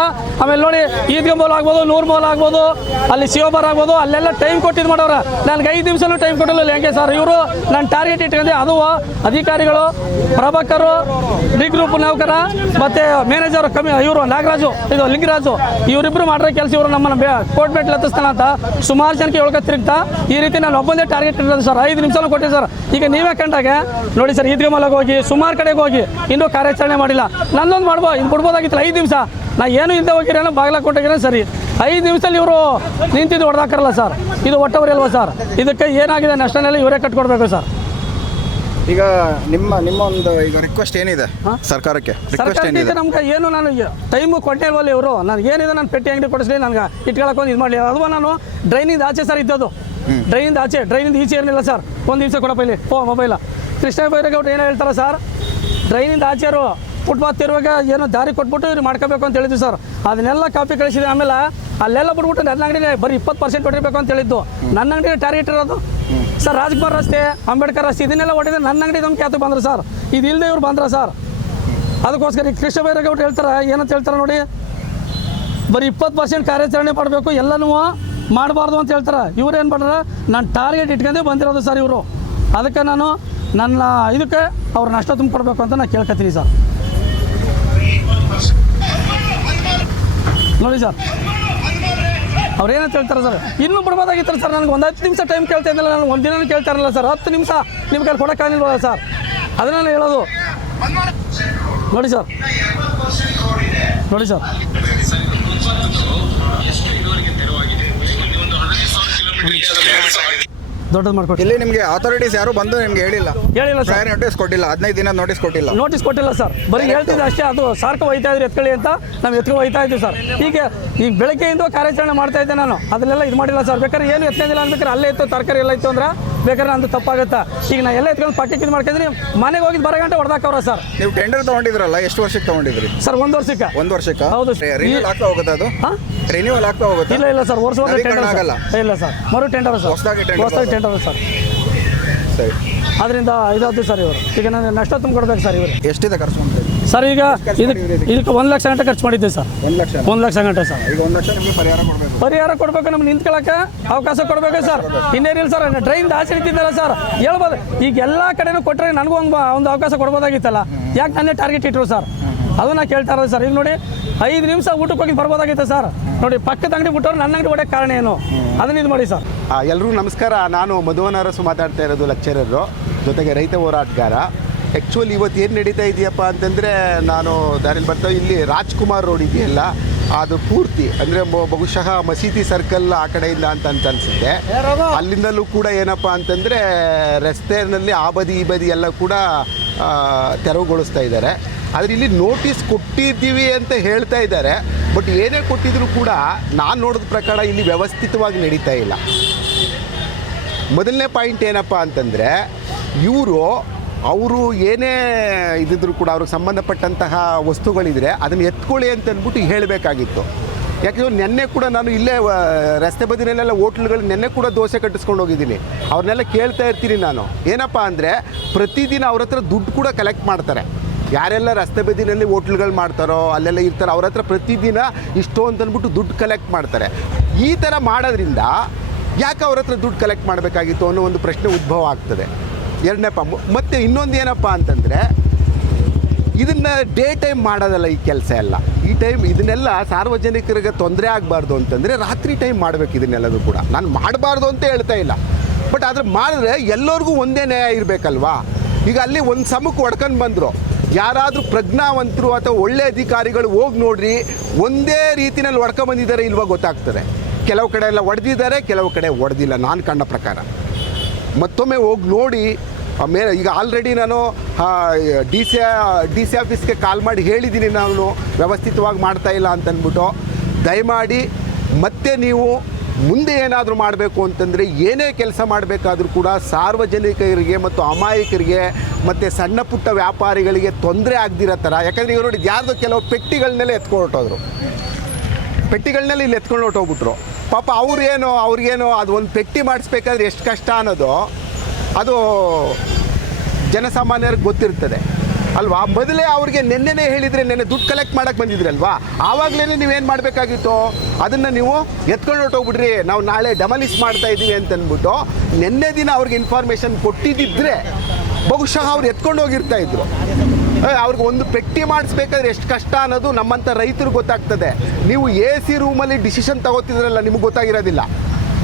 ಆಮೇಲೆ ನೋಡಿ, ಈದ್ಗಾ ಮೌಲ್ ಆಗ್ಬೋದು, 100 ಮೌಲ್ ಆಗ್ಬೋದು, ಅಲ್ಲಿ ಶಿವಬಾರ್ ಆಗ್ಬೋದು, ಅಲ್ಲೆಲ್ಲ ಟೈಮ್ ಕೊಟ್ಟಿದ್ದು ಮಾಡೋರ. ನನಗೆ 5 ನಿಮಿಷನೂ ಟೈಮ್ ಕೊಟ್ಟಿಲ್ಲ. ಹೆಂಗೆ ಸರ್ ಇವರು ನಾನು ಟಾರ್ಗೆಟ್ ಇಟ್ಕೊಂಡೆ. ಅದು ಅಧಿಕಾರಿಗಳು, ಪ್ರಭಾಕರು, ಡಿ ಗ್ರೂಪ್ ನೌಕರ ಮತ್ತು ಮ್ಯಾನೇಜರ್ ಇವರು ನಾಗರಾಜು, ಇದು ಲಿಂಗರಾಜು, ಇವರಿಬ್ಬರು ಮಾಡಿರೋ ಕೆಲಸ. ಇವರು ನಮ್ಮನ್ನು ಕೋರ್ಟ್ ಮೆಟ್ಲು ಹತ್ತಿಸ್ತಾನ ಅಂತ ಸುಮಾರು ಜನಕ್ಕೆ ಹೇಳ್ಕೊ ತಿರುಗ್ತಾ ಈ ರೀತಿ ನಾನು ಒಬ್ಬಂದೇ ಟಾರ್ಗೆಟ್ ಇರೋದು ಸರ್. 5 ನಿಮಿಷನೂ ಕೊಟ್ಟಿದ್ದೆ ಸರ್. ಈಗ ನೀವೇ ಕಂಡಾಗ ನೋಡಿ ಸರ್, ಈದ್ಗಾ ಮೌಲ್ಗೆ ಹೋಗಿ ಸುಮಾರು ಕಡೆಗೆ ಹೋಗಿ ಇನ್ನೂ ಕಾರ್ಯಾಚರಣೆ ಮಾಡಿಲ್ಲ. ನನ್ನೊಂದು ಮಾಡ್ಬೋದು, ಇನ್ನು ಬಿಡ್ಬೋದಾಗಿತ್ತಲ್ಲ 5 ನಿಮಿಷ. ನಾ ಏನು ಇಲ್ಲದೆ ಹೋಗಿರೇನೋ, ಬಾಗ್ಲಾಕೋಟೆಗಿರೋ ಸರಿ. 5 ನಿಮಿಷದಲ್ಲಿ ಇವರು ನಿಂತಿದ್ದು ಹೊಡೆದಾಕರಲ್ಲ ಸರ್. ಇದು ಒಟ್ಟವರಿ ಅಲ್ವಾ ಸರ್? ಇದಕ್ಕೆ ಏನಾಗಿದೆ ನಷ್ಟನೆಲ್ಲ ಇವರೇ ಕಟ್ಕೊಡ್ಬೇಕು ಸರ್. ಈಗ ನಿಮ್ಮ ಒಂದು ಈಗ ರಿಕ್ವೆಸ್ಟ್ ಏನಿದೆ ಸರ್ಕಾರಕ್ಕೆ? ರಿಕ್ವೆಸ್ಟ್ ಏನಿದೆ ನಮ್ಗೆ? ಏನು ನಾನು ಟೈಮು ಕೊಟ್ಟೇ ಇಲ್ವಲ್ಲ ಇವರು. ನನಗೆ ಏನಿದೆ, ನಾನು ಪೆಟ್ಟಿ ಅಂಗಡಿ ಕೊಡಿಸ್ಲಿ, ನನಗೆ ಇಟ್ಕೊಳಕ್ಕೆ ಒಂದು ಇದು ಮಾಡಲಿ. ಅಥವಾ ನಾನು ಡ್ರೈನಿಂದ ಆಚೆ ಸರ್ ಇದ್ದದ್ದು, ಡ್ರೈನಿಂದ ಆಚೆ, ಡ್ರೈನಿಂದ ಈಚೆ ಏನಿಲ್ಲ ಸರ್. ಒಂದು ನಿಮಿಷ ಕೊಡಪ್ಪ ಇಲ್ಲಿ ಮೊಬೈಲ. ಕೃಷ್ಣ ಬೈರೇಗೌಡರು ಏನೋ ಹೇಳ್ತಾರೆ ಸರ್, ಡ್ರೈನಿಂದ ಆಚೆರು ಫುಟ್ಪಾತ್ ಇರುವಾಗ ಏನೋ ದಾರಿ ಕೊಟ್ಬಿಟ್ಟು ಇವ್ರು ಮಾಡ್ಕೋಬೇಕು ಅಂತ ಹೇಳಿದ್ವಿ ಸರ್. ಅದನ್ನೆಲ್ಲ ಕಾಪಿ ಕಳಿಸಿದೆ. ಆಮೇಲೆ ಅಲ್ಲೆಲ್ಲ ಬಿಟ್ಬಿಟ್ಟು ನನ್ನ ಅಂಗಡಿನೇ ಬರೀ 20% ಹೊಡಿಬೇಕು ಅಂತ ಹೇಳಿದ್ದು. ನನ್ನ ಅಂಗಡಿನೇ ಟಾರ್ಗೆಟ್ ಇರೋದು ಸರ್. ರಾಜ್ಕುಮಾರ್ ರಸ್ತೆ, ಅಂಬೇಡ್ಕರ್ ರಸ್ತೆ, ಇದನ್ನೆಲ್ಲ ಹೊಡೆದ್ರೆ ನನ್ನ ಅಂಗಡಿ ನಮ್ಗೆ ಯಾತು ಬಂದ್ರು ಸರ್. ಇದು ಇಲ್ಲದೆ ಇವ್ರು ಬಂದ್ರ ಸರ್. ಅದಕ್ಕೋಸ್ಕರ ಈ ಕೃಷ್ಣ ಬೈರೇಗೌಡರು ಹೇಳ್ತಾರೆ, ಏನಂತ ಹೇಳ್ತಾರೆ ನೋಡಿ, ಬರೀ 20% ಕಾರ್ಯಾಚರಣೆ ಮಾಡಬೇಕು, ಎಲ್ಲನೂ ಮಾಡಬಾರ್ದು ಅಂತ ಹೇಳ್ತಾರೆ. ಇವ್ರು ಏನು ಮಾಡ್ತಾರೆ, ನಾನು ಟಾರ್ಗೆಟ್ ಇಟ್ಕೊಂಡೇ ಬಂದಿರೋದು ಸರ್ ಇವರು. ಅದಕ್ಕೆ ನಾನು ನನ್ನ ಇದಕ್ಕೆ ಅವ್ರು ನಷ್ಟ ತುಂಬಿಕೊಡ್ಬೇಕು ಅಂತ ನಾನು ಕೇಳ್ಕೊತೀನಿ ಸರ್. ನೋಡಿ ಸರ್ ಅವ್ರು ಏನಂತ ಹೇಳ್ತಾರೆ ಸರ್, ಇನ್ನೂ ಬಿಡ್ಬೋದಾಗಿತ್ತು ಸರ್. ನನಗೆ ಒಂದು 10 ನಿಮಿಷ ಟೈಮ್ ಕೇಳ್ತಾ ಇದ್ದಿಲ್ಲ, ನಾನು ಒಂದು ದಿನ ಕೇಳ್ತಾ ಇರಲಿಲ್ಲ ಸರ್. 10 ನಿಮಿಷ ನಿಮ್ಮ ಕೈಲಿ ಕೊಡೋಕ್ಕಾಗಿಲ್ವಲ್ಲ ಸರ್, ಅದನ್ನ ಹೇಳೋದು. ನೋಡಿ ಸರ್ ದೊಡ್ಡದು ಮಾಡ್ಕೊಡಿ. ಇಲ್ಲಿ ನಿಮಗೆ ಅಥಾರಿಟೀಸ್ ಯಾರು ಬಂದು ನಿಮ್ಗೆ ಹೇಳಿಲ್ಲ ಸರ್, ಪ್ರಯರ್ ನೋಟಿಸ್ ಕೊಟ್ಟಿಲ್ಲ, 15 ದಿನ ನೋಟಿಸ್ ಕೊಟ್ಟಿಲ್ಲ ಸರ್. ಬರೀ ಹೇಳ್ತಿದ್ದೆ ಅಷ್ಟೇ. ಅದು ಸಾರ್ಕ ಒಯ್ತಾ ಇದ್ರಿ ಎತ್ಕೊಳ್ಳಿ ಅಂತ, ನಾವು ಎತ್ಕೊಂಡು ಒಯ್ತಾ ಇದ್ದೀವಿ ಸರ್. ಈಗ ಬೆಳಗ್ಗೆಯಿಂದ ಕಾರ್ಯಾಚರಣೆ ಮಾಡ್ತಾ ಇದ್ದೆ ನಾನು, ಅದನ್ನೆಲ್ಲ ಇದು ಮಾಡಿಲ್ಲ ಸರ್. ಬೇಕಾದ್ರೆ ಏನು ಎತ್ಕೊಂಡಿಲ್ಲ ಅನ್ಬೇಕಾದ್ರೆ ಅಲ್ಲೇ ಇತ್ತು ತರಕಾರಿ ಎಲ್ಲ ಇತ್ತು ಅಂದ್ರೆ ಬೇಕಾದ್ರೆ ನಂದು ತಪ್ಪಾಗುತ್ತೆ. ಈಗ ನಾ ಎಲ್ಲ ಎತ್ಕೊಂಡು ಪಕ್ಕಕ್ಕೆ ಇದು ಮಾಡ್ಕೊಂಡ್ರಿ ಮನೆಗೆ ಹೋಗಿದ್ದು ಬರೋ ಗಂಟೆ ಹೊಡೆದಾಕವ್ರ ಸರ್. ನೀವು ಟೆಂಡರ್ ತೊಗೊಂಡಿದ್ರಲ್ಲ, ಎಷ್ಟು ವರ್ಷಕ್ಕೆ ತೊಗೊಂಡಿದ್ರಿ ಸರ್? 1 ವರ್ಷಕ್ಕೆ. 1 ವರ್ಷಕ್ಕೆ? ಹೌದು. ರಿನ್ಯೂವಲ್ ಆಗ್ತಾ ಹೋಗುತ್ತೆ ಅದು? ರಿನ್ಯೂವಲ್ ಆಗ್ತಾ ಹೋಗುತ್ತೆ? ಇಲ್ಲ ಸರ್, ವರ್ಷ ಆಗಲ್ಲ. ಇಲ್ಲ ಸರ್, ಮರು ಟೆಂಡರ್ ಸರ್, ಹೊಸದಾಗಿ ಟೆಂಡರ್ ಸರ್. ಸರಿ, ಅದರಿಂದ ಇದಾದ್ದು ಸರ್. ಇವರು ಈಗ ನಾನು ನಷ್ಟ ತುಂಬಿಕೊಡ್ಬೇಕು ಸರ್. ಇವರು ಎಷ್ಟಿದೆ ಖರ್ಚು ಸರ್? ಈಗ ಇದಕ್ಕೆ 1 ಲಕ್ಷ ಗಂಟೆ ಖರ್ಚು ಮಾಡಿದ್ದೆ ಸರ್. 1 ಲಕ್ಷ ಗಂಟೆ ಸರ್. ಈಗ 1 ಲಕ್ಷ ನಿಮಗೆ ಪರಿಹಾರ ಕೊಡ್ಬೇಕು, ನಮ್ಗೆ ನಿಂತ್ಕೊಳ್ಳೋಕೆ ಅವಕಾಶ ಕೊಡ್ಬೇಕು ಸರ್. ಇನ್ನೇನಿಲ್ಲ ಸರ್, ಡ್ರೈನ್ ಆಚೆ ನಿಂತಿದ್ದಲ್ಲ ಸರ್, ಹೇಳ್ಬೋದು. ಈಗ ಎಲ್ಲ ಕಡೆನೂ ಕೊಟ್ಟರೆ ನನಗೂ ಒಂದು ಅವಕಾಶ ಕೊಡ್ಬೋದಾಗಿತ್ತಲ್ಲ, ಯಾಕೆ ನನ್ನೇ ಟಾರ್ಗೆಟ್ ಇಟ್ಟರು ಸರ್? ಅದನ್ನ ಕೇಳ್ತಾ ಇರೋದು ಸರ್. ಈಗ ನೋಡಿ 5 ನಿಮಿಷ ಊಟಕ್ಕೆ ಹೋಗಿ ಬರ್ಬೋದಾಗಿತ್ತು ಸರ್. ನೋಡಿ ಪಕ್ಕದ ಅಂಗಡಿ ಬಿಟ್ಟವ್ರು ನನ್ನ ಅಂಗಡಿ ಹೊಡೆಯೋಕ್ಕೆ ಕಾರಣ ಏನು, ಅದನ್ನ ಇದು ಮಾಡಿ ಸರ್. ಎಲ್ರಿಗೂ ನಮಸ್ಕಾರ. ನಾನು ಮಧುವನ್ ಅರಸು ಮಾತಾಡ್ತಾ ಇರೋದು, ಲೆಕ್ಚರರು, ಜೊತೆಗೆ ರೈತ ಹೋರಾಟಗಾರ. ಆ್ಯಕ್ಚುಲಿ ಇವತ್ತು ಏನು ನಡೀತಾ ಇದೆಯಪ್ಪ ಅಂತಂದರೆ, ನಾನು ದಾರಿಲಿ ಬರ್ತಾ ಇಲ್ಲಿ ರಾಜ್ಕುಮಾರ್ ರೋಡ್ ಇದೆಯಲ್ಲ, ಅದು ಪೂರ್ತಿ ಅಂದರೆ ಬಹುಶಃ ಮಸೀದಿ ಸರ್ಕಲ್ ಆ ಕಡೆಯಿಂದ ಅಂತ ಅನಿಸುತ್ತೆ. ಅಲ್ಲಿಂದಲೂ ಕೂಡ ಏನಪ್ಪ ಅಂತಂದರೆ ರಸ್ತೆಯಲ್ಲಿ ಆ ಬದಿ ಈ ಬದಿ ಎಲ್ಲ ಕೂಡ ತೆರವುಗೊಳಿಸ್ತಾ ಇದ್ದಾರೆ. ಆದರೆ ಇಲ್ಲಿ ನೋಟಿಸ್ ಕೊಟ್ಟಿದ್ದೀವಿ ಅಂತ ಹೇಳ್ತಾ ಇದ್ದಾರೆ. ಬಟ್ ಏನೇ ಕೊಟ್ಟಿದ್ರು ಕೂಡ ನಾನು ನೋಡಿದ ಪ್ರಕಾರ ಇಲ್ಲಿ ವ್ಯವಸ್ಥಿತವಾಗಿ ನಡೀತಾ ಇಲ್ಲ. ಮೊದಲನೇ ಪಾಯಿಂಟ್ ಏನಪ್ಪ ಅಂತಂದರೆ, ಅವರು ಏನೇ ಇದ್ದಿದ್ರು ಕೂಡ ಅವ್ರಿಗೆ ಸಂಬಂಧಪಟ್ಟಂತಹ ವಸ್ತುಗಳಿದ್ರೆ ಅದನ್ನು ಎತ್ಕೊಳ್ಳಿ ಅಂತ ಅಂದ್ಬಿಟ್ಟು ಹೇಳಬೇಕಾಗಿತ್ತು. ಯಾಕೆಂದರೆ ನೆನ್ನೆ ಕೂಡ ನಾನು ಇಲ್ಲೇ ರಸ್ತೆ ಬದಿನಲ್ಲೆಲ್ಲ ಹೋಟ್ಲುಗಳು ನೆನ್ನೆ ಕೂಡ ದೋಸೆ ಕಟ್ಟಿಸ್ಕೊಂಡು ಹೋಗಿದ್ದೀನಿ. ಅವ್ರನ್ನೆಲ್ಲ ಕೇಳ್ತಾ ಇರ್ತೀನಿ ನಾನು. ಏನಪ್ಪ ಅಂದರೆ ಪ್ರತಿದಿನ ಅವ್ರ ಹತ್ರ ದುಡ್ಡು ಕೂಡ ಕಲೆಕ್ಟ್ ಮಾಡ್ತಾರೆ. ಯಾರೆಲ್ಲ ರಸ್ತೆ ಬದಿನಲ್ಲಿ ಹೋಟ್ಲುಗಳು ಮಾಡ್ತಾರೋ ಅಲ್ಲೆಲ್ಲ ಇರ್ತಾರೆ, ಅವ್ರ ಹತ್ರ ಪ್ರತಿದಿನ ಇಷ್ಟು ಅಂತಂದ್ಬಿಟ್ಟು ದುಡ್ಡು ಕಲೆಕ್ಟ್ ಮಾಡ್ತಾರೆ. ಈ ಥರ ಮಾಡೋದ್ರಿಂದ ಯಾಕೆ ಅವ್ರ ಹತ್ರ ದುಡ್ಡು ಕಲೆಕ್ಟ್ ಮಾಡಬೇಕಾಗಿತ್ತು ಅನ್ನೋ ಒಂದು ಪ್ರಶ್ನೆ ಉದ್ಭವ ಆಗ್ತದೆ. ಎರಡನೇ ಮತ್ತು ಇನ್ನೊಂದು ಏನಪ್ಪ ಅಂತಂದರೆ, ಇದನ್ನು ಡೇ ಟೈಮ್ ಮಾಡೋದಲ್ಲ ಈ ಕೆಲಸ ಎಲ್ಲ. ಈ ಟೈಮ್ ಇದನ್ನೆಲ್ಲ ಸಾರ್ವಜನಿಕರಿಗೆ ತೊಂದರೆ ಆಗಬಾರ್ದು ಅಂತಂದರೆ ರಾತ್ರಿ ಟೈಮ್ ಮಾಡಬೇಕು. ಇದನ್ನೆಲ್ಲದು ಕೂಡ ನಾನು ಮಾಡಬಾರ್ದು ಅಂತ ಹೇಳ್ತಾ ಇಲ್ಲ, ಬಟ್ ಆದರೆ ಮಾಡಿದ್ರೆ ಎಲ್ಲರಿಗೂ ಒಂದೇ ನ್ಯಾಯ ಇರಬೇಕಲ್ವಾ. ಈಗ ಅಲ್ಲಿ ಒಂದು ಸಮಕ್ಕೆ ಹೊಡ್ಕೊಂಡು ಬಂದರು, ಯಾರಾದರೂ ಪ್ರಜ್ಞಾವಂತರು ಅಥವಾ ಒಳ್ಳೆ ಅಧಿಕಾರಿಗಳು ಹೋಗಿ ನೋಡ್ರಿ, ಒಂದೇ ರೀತಿಯಲ್ಲಿ ಹೊಡ್ಕೊಂಬಂದಿದ್ದಾರೆ ಇಲ್ವಾ ಗೊತ್ತಾಗ್ತದೆ. ಕೆಲವು ಕಡೆ ಎಲ್ಲ ಹೊಡೆದಿದ್ದಾರೆ, ಕೆಲವು ಕಡೆ ಹೊಡೆದಿಲ್ಲ ನಾನು ಕಂಡ ಪ್ರಕಾರ. ಮತ್ತೊಮ್ಮೆ ಹೋಗಿ ನೋಡಿ ಮೇಲೆ. ಈಗ ಆಲ್ರೆಡಿ ನಾನು ಡಿ ಸಿ ಆಫೀಸ್ಗೆ ಕಾಲ್ ಮಾಡಿ ಹೇಳಿದ್ದೀನಿ, ನಾನು ವ್ಯವಸ್ಥಿತವಾಗಿ ಮಾಡ್ತಾಯಿಲ್ಲ ಅಂತಂದ್ಬಿಟ್ಟು. ದಯಮಾಡಿ ಮತ್ತೆ ನೀವು ಮುಂದೆ ಏನಾದರೂ ಮಾಡಬೇಕು ಅಂತಂದರೆ, ಏನೇ ಕೆಲಸ ಮಾಡಬೇಕಾದ್ರೂ ಕೂಡ ಸಾರ್ವಜನಿಕರಿಗೆ ಮತ್ತು ಅಮಾಯಕರಿಗೆ ಮತ್ತು ಸಣ್ಣ ಪುಟ್ಟ ವ್ಯಾಪಾರಿಗಳಿಗೆ ತೊಂದರೆ ಆಗದಿರೋ ಥರ. ಯಾಕಂದರೆ ಇವರು ನೋಡಿ ಯಾರ್ದೋ ಕೆಲವು ಪೆಟ್ಟಿಗಳನ್ನೆಲ್ಲ ಎತ್ಕೊಂಡು ಪೆಟ್ಟಿಗಳನ್ನೆಲ್ಲ ಇಲ್ಲಿ ಎತ್ಕೊಂಡು ಹೊಟ್ಟೋಗ್ಬಿಟ್ರು. ಪಾಪ ಅವ್ರಿಗೇನು ಅದು ಒಂದು ಪೆಟ್ಟಿ ಮಾಡಿಸ್ಬೇಕಾದ್ರೆ ಎಷ್ಟು ಕಷ್ಟ ಅನ್ನೋದು ಅದು ಜನಸಾಮಾನ್ಯರಿಗೆ ಗೊತ್ತಿರ್ತದೆ ಅಲ್ವಾ. ಮೊದಲೇ ಅವ್ರಿಗೆ ನೆನ್ನೆನೇ ಹೇಳಿದರೆ, ನೆನ್ನೆ ದುಡ್ಡು ಕಲೆಕ್ಟ್ ಮಾಡೋಕ್ಕೆ ಬಂದಿದ್ರಲ್ವಾ, ಆವಾಗಲೇ ನೀವೇನು ಮಾಡಬೇಕಾಗಿತ್ತು, ಅದನ್ನು ನೀವು ಎತ್ಕೊಂಡು ಹೊಟ್ಟೋಗ್ಬಿಡ್ರಿ, ನಾವು ನಾಳೆ ಡೆಮಾಲಿಷ್ ಮಾಡ್ತಾ ಇದ್ದೀವಿ ಅಂತಂದ್ಬಿಟ್ಟು ನೆನ್ನೆ ದಿನ ಅವ್ರಿಗೆ ಇನ್ಫಾರ್ಮೇಷನ್ ಕೊಟ್ಟಿದ್ದಿದ್ರೆ ಬಹುಶಃ ಅವ್ರು ಎತ್ಕೊಂಡು ಹೋಗಿರ್ತಾ ಇದ್ರು. ಅವ್ರಿಗೆ ಒಂದು ಪೆಟ್ಟಿ ಮಾಡಿಸ್ಬೇಕಾದ್ರೆ ಎಷ್ಟು ಕಷ್ಟ ಅನ್ನೋದು ನಮ್ಮಂಥ ರೈತರಿಗೆ ಗೊತ್ತಾಗ್ತದೆ. ನೀವು AC ರೂಮಲ್ಲಿ ಡಿಸಿಷನ್ ತಗೋತಿದ್ರಲ್ಲ, ನಿಮಗೆ ಗೊತ್ತಾಗಿರೋದಿಲ್ಲ.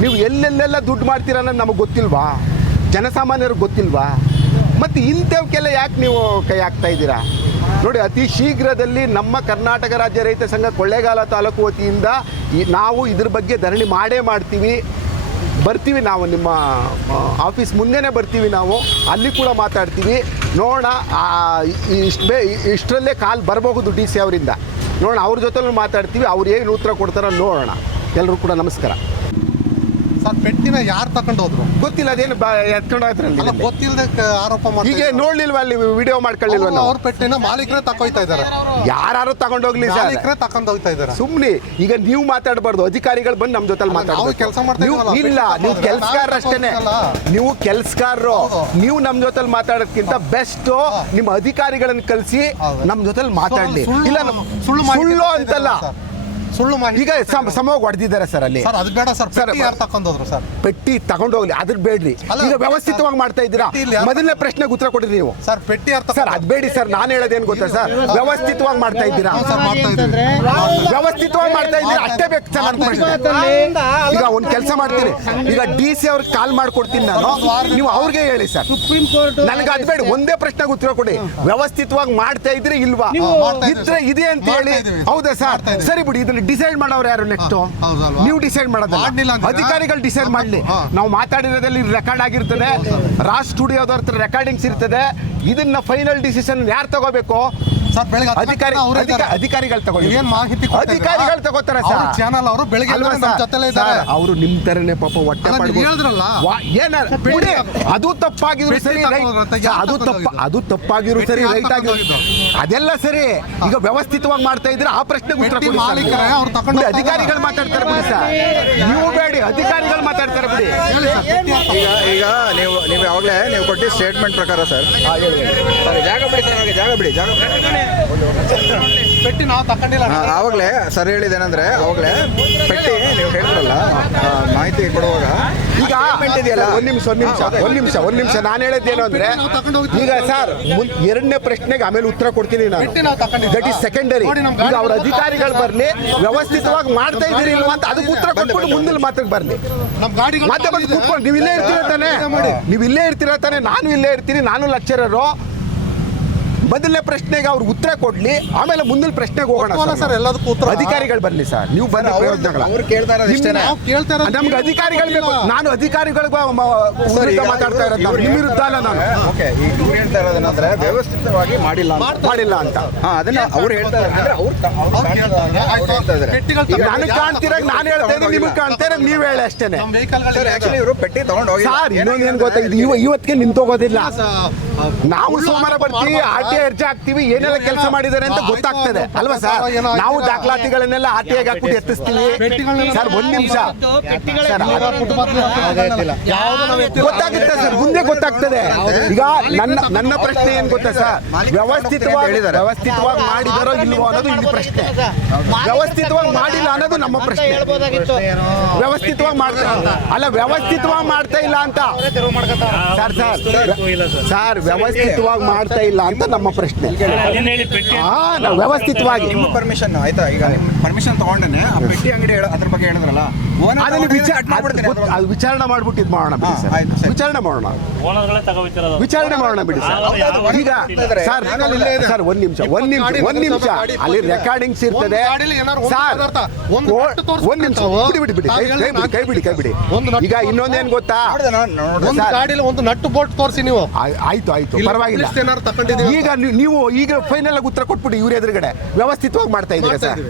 ನೀವು ಎಲ್ಲೆಲ್ಲೆಲ್ಲ ದುಡ್ಡು ಮಾಡ್ತೀರ ಅನ್ನೋದು ನಮಗೆ ಗೊತ್ತಿಲ್ವಾ, ಜನಸಾಮಾನ್ಯರಿಗೆ ಗೊತ್ತಿಲ್ವಾ? ಮತ್ತು ಇಂಥವಕ್ಕೆಲ್ಲ ಯಾಕೆ ನೀವು ಕೈ ಹಾಕ್ತಾ ಇದ್ದೀರಾ? ನೋಡಿ, ಅತಿ ಶೀಘ್ರದಲ್ಲಿ ನಮ್ಮ ಕರ್ನಾಟಕ ರಾಜ್ಯ ರೈತ ಸಂಘ ಕೊಳ್ಳೇಗಾಲ ತಾಲೂಕು ವತಿಯಿಂದ ನಾವು ಇದ್ರ ಬಗ್ಗೆ ಧರಣಿ ಬರ್ತೀವಿ. ನಾವು ನಿಮ್ಮ ಆಫೀಸ್ ಮುಂದೆನೇ ಬರ್ತೀವಿ, ನಾವು ಅಲ್ಲಿ ಕೂಡ ಮಾತಾಡ್ತೀವಿ. ನೋಡೋಣ, ಇಷ್ಟರಲ್ಲೇ ಕಾಲ್ ಬರಬಹುದು ಡಿ ಸಿ ಅವರಿಂದ. ನೋಡೋಣ, ಅವ್ರ ಜೊತೆಲೂ ಮಾತಾಡ್ತೀವಿ. ಅವ್ರು ಏನು ಉತ್ತರ ಕೊಡ್ತಾರೋ ನೋಡೋಣ. ಎಲ್ಲರೂ ಕೂಡ ನಮಸ್ಕಾರ. ಸರ್, ಪೆಟ್ಟಿನ ಯಾರು ತಗೊಂಡು ಹೋದ್ರು ಗೊತ್ತಿಲ್ಲ, ಅದೇನು ಎತ್ಕೊಂಡು ಹೋಯ್ತಾರಲ್ಲ, ಗೊತ್ತಿಲ್ಲದೆ ಆರೋಪ ಮಾಡಿ. ಈಗ ನೋಡ್ಲಿಲ್ವಾ ಅಲ್ಲಿ ವಿಡಿಯೋ ಮಾಡ್ಕೊಳ್ಳಿಲ್ವ? ಅವ್ರ ಪೆಟ್ಟಿನ ಮಾಲೀಕರೇ ತಗೋಯ್ತಾ ಇದ್ದಾರೆ. ಯಾರು ತಗೊಂಡೋಗ್ಲಿ ಸರ್, ಮಾಲೀಕರೇ ತಗೊಂಡು ಹೋಗ್ತಾ ಇದ್ದಾರೆ. ಸುಮ್ನೆ ಈಗ ನೀವು ಮಾತಾಡಬಾರ್ದು, ಅಧಿಕಾರಿಗಳು ಬಂದು ನಮ್ಮ ಜೊತೆ ಮಾತಾಡ್ಬೇಕು. ಕೆಲಸ ಮಾಡ್ತಾ ಇಲ್ಲ, ನೀವು ಕೆಲ್ಸಗಾರ ಅಷ್ಟೇನೆ, ನೀವು ಕೆಲ್ಸಗಾರರು. ನೀವು ನಮ್ಮ ಜೊತೆ ಮಾತಾಡೋದಕ್ಕಿಂತ ಬೆಸ್ಟ್ ನಿಮ್ಮ ಅಧಿಕಾರಿಗಳನ್ನ ಕಳಿಸಿ ನಮ್ಮ ಜೊತೆ ಮಾತಾಡ್ಲಿ. ಇಲ್ಲ, ಸುಳ್ಳು ಅಂತಲ್ಲ, ಸುಳ್ಳು ಮಾಹಿತಿ ಈಗ ಸಮವಾಗಿ ಹೊಡೆದಿದ್ದಾರೆ ಸರ್ ಅಲ್ಲಿ. ಸರ್ ಅದು ಬೇಡ ಸರ್. ಸರ್, ಪೆಟ್ಟಿ ಯಾರು ತಕೊಂಡೋದ್ರು ಸರ್? ಪೆಟ್ಟಿ ತಗೊಂಡೋಗ್ಲಿ, ಅದ್ರ ಬೇಡ್ರಿ. ಅಲ್ಲ, ಈಗ ವ್ಯವಸ್ಥಿತವಾಗಿ ಮಾಡ್ತಾ ಇದ್ದೀರಾ. ಪೆಟ್ಟಿಯಲ್ಲಿ ಯಾರು- ಮೊದಲನೇ ಪ್ರಶ್ನೆಗೆ ಉತ್ತರ ಕೊಡ್ರಿ ನೀವು. ಸರ್ ಪೆಟ್ಟಿ ಯಾರು ಸರ್ ಅದ್ ಬೇಡಿ ಸರ್, ನಾನು ಹೇಳೋದೇನು ಗೊತ್ತಾ ಸರ್, ವ್ಯವಸ್ಥಿತವಾಗಿ ಮಾಡ್ತಾ ಇದ್ದೀರಾ. ಸರ್ ಮಾಡ್ತಾ ಇದ್ದೀವಿ. ವ್ಯವಸ್ಥಿತವಾಗಿ ಮಾಡ್ತಾ ಇದ್ದೀರಾ, ಅಷ್ಟೇ ಬೇಕು ಸರ್ ನನ್ನ ಪ್ರಶ್ನೆ. ಈಗ ಒಂದು ಕೆಲಸ ಮಾಡ್ತೀನಿ, ಈಗ DC ಅವ್ರಿಗೆ ಕಾಲ್ ಮಾಡ್ಕೊಡ್ತೀನಿ ನಾನು, ನೀವು ಅವ್ರಿಗೆ ಹೇಳಿ ಸರ್. ಸುಪ್ರೀಂ ಕೋರ್ಟ್ ನನಗೆ ಅದು ಬೇಡ, ಒಂದೇ ಪ್ರಶ್ನೆಗೆ ಉತ್ತರ ಕೊಡಿ. ವ್ಯವಸ್ಥಿತವಾಗಿ ಮಾಡ್ತಾ ಇದ್ರಿ ಇಲ್ವಾ? ಮಾಡ್ತಾ ಇದ್ದೀವಿ ಇದ್ರೆ ಇದೆ ಅಂತ ಹೇಳಿ. ಮಾಡ್ತಾ ಇದ್ದೀವಿ. ಹೌದಾ ಸರ್? ಮಾಡ್ತಾ ಇದ್ದೀವಿ. ಸರಿ ಬಿಡಿ, ಇದನ್ನ ಡಿಸೈಡ್ ಮಾಡೋರು ಯಾರು ನೆಕ್ಸ್ಟ್? ಹೌದಲ್ವಾ? ನೀವು ಡಿಸೈಡ್ ಮಾಡ್ಲಿಲ್ಲ ಮಾಡೋದಲ್ಲ, ಅಂತೀರಾ? ಅಧಿಕಾರಿಗಳು ಡಿಸೈಡ್ ಮಾಡಲಿ. ಹಾ. ನಾವು ಮಾತಾಡಿರೋದ್ರಲ್ಲಿ ರೆಕಾರ್ಡ್ ಆಗಿರ್ತದೆ, ರಾಜ್ ಸ್ಟುಡಿಯೋದವ್ರ ಹತ್ರ ರೆಕಾರ್ಡಿಂಗ್ಸ್ ಇರ್ತದೆ. ಇದನ್ನ ಫೈನಲ್ ಡಿಸಿಷನ್ ಯಾರು ತಗೋಬೇಕು? ಸರ್ ಬೆಳಗ್ಗೆ ಅಧಿಕಾರಿಗಳು ತಗೊಳ್ಳಿ. ಏನ್ ಮಾಹಿತಿ ಕೊಡ್ತಾ ಇದ್ದೀರಾ? ಅಧಿಕಾರಿಗಳು ತಗೋತಾರೆ ಸರ್. ಚಾನಲ್ ಅವರು ಬೆಳಗ್ಗೆ ಅಲ್ವಾ ನಮ್ಮ ಸರ್? ಜೊತೆಲೇ ಇದ್ದಾರೆ. ಅವರು ನಿಮ್ ತರನೇ ಪಾಪ ಹೊಟ್ಟೆ ಅಲ್ಲ, ನೀವು ಹೇಳಿದ್ರಲ್ಲ. ಬಿಡಿ, ಅದು ತಪ್ಪಾಗಿದ್ರು ಪೆಟ್ಟಿ ಸರಿ, ತಗೊಂಡ್ರು ಅಂತ ಯಾರು ತಗೊಂಡೋಗಿದ್ದು? ಅದು ತಪ್ಪಾಗಿರು ಸರಿ, ಯಾರು ರೈಟ್ ಆಗಿರು ತಗೊಂಡೋಗಿದ್ದು? ಅದೆಲ್ಲ ಸರಿ. ಈಗ ವ್ಯವಸ್ಥಿತವಾಗಿ ಮಾಡ್ತಾ ಇದ್ರೆ ಆ ಪ್ರಶ್ನೆಗೆ ಉತ್ತರ ಪೆಟ್ಟಿ ಕೊಡಿ ಸರ್. ಮಾಲೀಕರೇ ಅವ್ರು ತಗೊಂಡು ಬಿಡಿ, ಅಧಿಕಾರಿಗಳು ಮಾತಾಡ್ತಾರೆ ಬಿಡಿ ಸರ್. ನೀವು ಬೇಡಿ, ಅಧಿಕಾರಿಗಳು ಮಾತಾಡ್ತಾರೆ ಬಿಡಿ. ಹೇಳಿ ಸರ್, ಪೆಟ್ಟಿ ಯಾರು ಈಗ ನೀವು ಯಾವಾಗಲೇ ನೀವು ಕೊಟ್ಟಿದ್ದ ಸ್ಟೇಟ್ಮೆಂಟ್ ಪ್ರಕಾರ ಸರ್ ಜಾಗ ಬಿಡಿ ಸರ್, ಜಾಗ ಬಿಡಿ, ಜಾಗ ಪೆಟ್ಟಿ ನಾವು ತಗೊಂಡಿಲ್ಲ. ಆವಾಗಲೇ ಸರ್ ಹೇಳಿದೇನೆಂದ್ರೆ ಆವಾಗಲೇ ಪೆಟ್ಟಿ ನೀವು ಹೇಳಿದ್ರಲ್ಲ ಮಾಹಿತಿ ಕೊಡುವಾಗ ಈಗ ಇದೆಯಲ್ಲ ಒಂದ್ ನಿಮಿಷ ನಾನು ಹೇಳಿದ್ದೇನು ಅಂದ್ರೆ, ಈಗ ಸರ್ ಎರಡನೇ ಪ್ರಶ್ನೆಗೆ ಆಮೇಲೆ ಉತ್ತರ ಕೊಡ್ತೀನಿ ನಾನು. ಪೆಟ್ಟಿ ನಾವು ತಗೊಂಡಿದ್ದೀವಿ. That is secondary. ಈಗ ಅವ್ರ ಅಧಿಕಾರಿಗಳು ಬರ್ಲಿ, ವ್ಯವಸ್ಥಿತವಾಗಿ ಮಾಡ್ತಾ ಇದ್ದೀರಿ ಇಲ್ವಾ ಅಂತ ಅದಕ್ಕೆ ಉತ್ತರ ಕೊಟ್ಬಿಟ್ಟು ಮುಂದಿನ ಮಾತಿಗೆ ಬರ್ಲಿ. ನಮ್ಮ ಗಾಡಿಗಳು ಮತ್ತೆ ಬಂದು ಕೂತ್ಕೊಂಡು ನೀವು ಇಲ್ಲೇ ಇರ್ತೀರ ತಾನೆ, ನೀವು ಇಲ್ಲೇ ಇರ್ತೀರ ತಾನೆ, ನಾನು ಇಲ್ಲೇ ಇರ್ತೀನಿ, ನಾನು ಲೆಕ್ಚರರು. ಮೊದಲನೇ ಪ್ರಶ್ನೆಗೆ ಅವ್ರು ಉತ್ತರ ಕೊಡ್ಲಿ, ಆಮೇಲೆ ಮುಂದಿನ ಪ್ರಶ್ನೆಗೆ ಹೋಗೋಣ ಕೊಡ್ಬೋದಾ ಸರ್ ಎಲ್ಲದಕ್ಕೂ ಉತ್ತರ? ಅಧಿಕಾರಿಗಳು ಬರ್ಲಿ ಸರ್, ನೀವು ಬಂದ ಪ್ರಯೋಜನಗಳ ಅವ್ರು ಕೇಳ್ತಾ ಇರೋದು ಇಷ್ಟೇನೆ. ನಾವು ಕೇಳ್ತಾ ಇರೋದು ನಮ್ಗೆ ಅಧಿಕಾರಿಗಳು ಬೇಕು. ನಾನು ಅಧಿಕಾರಿಗಳಿಗೆ ವಿರುದ್ಧ ಮಾತಾಡ್ತಾ ಇರೋದು, ನಿಮ್ಮ ವಿರುದ್ಧ ಅಲ್ಲ ನಾನು. ಓಕೆ, ಈಗ ನೀವು ಹೇಳ್ತಾ ಇರೋದೇನಂದ್ರೆ ವ್ಯವಸ್ಥಿತವಾಗಿ ಮಾಡಿಲ್ಲ ಅಂತ. ಅದನ್ನ ಅವ್ರು ಹೇಳ್ತಾ ಇದ್ದಾರೆ, ಅವ್ರು ಹೇಳ್ತಾ ಇದ್ದಾರೆ. ಪೆಟ್ಟಿಗಳು ಈಗ ನನಗೆ ಕಾಣ್ತಿರಾಗ ನಾನು ಹೇಳ್ತಾ ಇದ್ದೀನಿ, ನಿಮಗೆ ಕಾಣ್ತಾ ಇರಾಗ ನೀವು ಹೇಳಿ ಅಷ್ಟೇನೆ. ನಮ್ಮ ವೆಹಿಕಲ್ಗಳು ಸರ್ ಆಕ್ಚುಲಿ ಇವರು ಪೆಟ್ಟಿ ತಗೊಂಡು ಹೋಗಿ ಸರ್ ಇನ್ನೊಂದು ಏನು ಗೊತ್ತಾ, ಇದು ಇವತ್ತಿಗೆ ನಿಂತೋಗೋದಿಲ್ಲ. ನಾವು ಸೋಮವಾರ ಬರ್ತೀವಿ, RTI ಅರ್ಜಿ ಹಾಕ್ತೀವಿ, ಏನೆಲ್ಲ ಕೆಲಸ ಮಾಡಿದ್ದಾರೆ ಅಂತ ಗೊತ್ತಾಗ್ತದೆ ಅಲ್ವಾ ಸರ್? ನಾವು ದಾಖಲಾತಿಗಳನ್ನೆಲ್ಲ RTIಗೆ ಹಾಕ್ಬಿಟ್ಟು ಎತ್ತಿಸ್ತೀವಿ ಸರ್. ಒಂದ್ ನಿಮಿಷ ಸರ್, ಗೊತ್ತಾಗುತ್ತೆ ಸರ್, ಮುಂದೆ ಗೊತ್ತಾಗ್ತದೆ. ಈಗ ನನ್ನ ಪ್ರಶ್ನೆ ಏನ್ ಗೊತ್ತಾ ಸರ್, ವ್ಯವಸ್ಥಿತವಾಗಿ ಮಾಡಿದಾರೋ ಇಲ್ವೋ ಅನ್ನೋದು ಇಲ್ಲಿ ಪ್ರಶ್ನೆ. ವ್ಯವಸ್ಥಿತವಾಗಿ ಮಾಡಿಲ್ಲ ಅನ್ನೋದು ನಮ್ಮ ಪ್ರಶ್ನೆ. ವ್ಯವಸ್ಥಿತವಾಗಿ ಮಾಡ್ತಾ ಅಲ್ಲ, ವ್ಯವಸ್ಥಿತವಾಗಿ ಮಾಡ್ತಾ ಇಲ್ಲ ಅಂತ ಸರ್ ವ್ಯವಸ್ಥಿತವಾಗಿ ಮಾಡ್ತಾ ಇಲ್ಲ ಅಂತ ನಮ್ಮ ಪ್ರಶ್ನೆ. ನಾವು ವ್ಯವಸ್ಥಿತವಾಗಿ ನಿಮ್ಮ ಪರ್ಮಿಷನ್ ಆಯ್ತಾ? ಈಗ ಪರ್ಮಿಷನ್ ತಗೊಂಡೇನೆ ಆ ಪೆಟ್ಟಿ ಅಂಗಡಿ ಅದ್ರ ಬಗ್ಗೆ ಹೇಳಿದ್ರಲ್ಲ, ಅದನ್ನು ಅದು ವಿಚಾರಣೆ ಮಾಡ್ಬಿಟ್ಟು ಇದು ಮಾಡೋಣ ಬಿಡಿ ಸರ್. ಆಯ್ತು ಸರ್. ವಿಚಾರಣೆ ಮಾಡೋಣ ಬಿಡಿ ಸರ್. ಈಗ ಸರ್ ಒಂದ್ ನಿಮಿಷ ಅಲ್ಲಿ ರೆಕಾರ್ಡಿಂಗ್ಸ್ ಇರ್ತದೆ ಸರ್. ಒಂದ್ ನಿಮಿಷ ಕೈ ಬಿಡಿ. ಈಗ ಇನ್ನೊಂದೇನ್ ಗೊತ್ತಾ, ಒಂದು ಗಾಡಿಲಿ ಒಂದು ನಟ್ಟು ಬೋಲ್ಟ್ ತೋರಿಸಿ ನೀವು. ಆಯ್ತು ಪರವಾಗಿಲ್ಲ. ಈಗ ಈಗ ಫೈನಲ್ ಆಗಿ ಉತ್ತರ ಕೊಟ್ಬಿಟ್ಟು ಇವ್ರ ಎದುರುಗಡೆ ವ್ಯವಸ್ಥಿತವಾಗಿ ಮಾಡ್ತಾ ಇದ್ದೀರಾ ಸರ್?